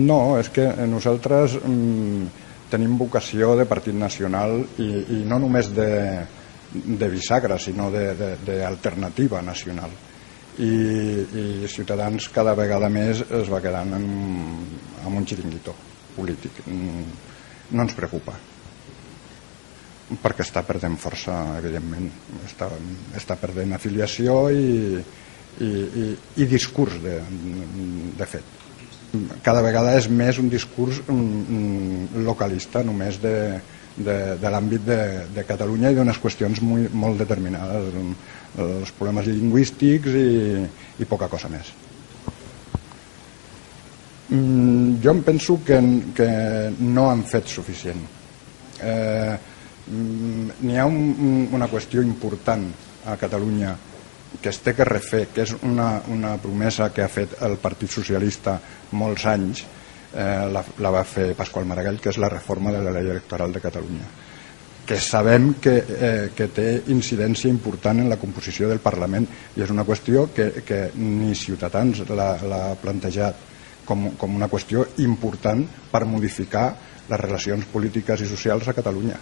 No, és que nosaltres tenim vocació de partit nacional i no només de bisagra, sinó d'alternativa nacional. I Ciutadans cada vegada més es va quedant amb un xiringuito polític. No ens preocupa, perquè està perdent força, evidentment. Està perdent afiliació i discurs, de fet. Cada vegada és més un discurs localista, només de l'àmbit de Catalunya i d'unes qüestions molt determinades, els problemes lingüístics i poca cosa més. Jo em penso que no han fet suficient. N'hi ha una qüestió important a Catalunya que es té que refer, que és una promesa que ha fet el Partit Socialista molts anys, la va fer Pasqual Maragall, que és la reforma de la llei electoral de Catalunya, que sabem que té incidència important en la composició del Parlament, i és una qüestió que ni Ciutadans l'ha plantejat com una qüestió important per modificar les relacions polítiques i socials a Catalunya.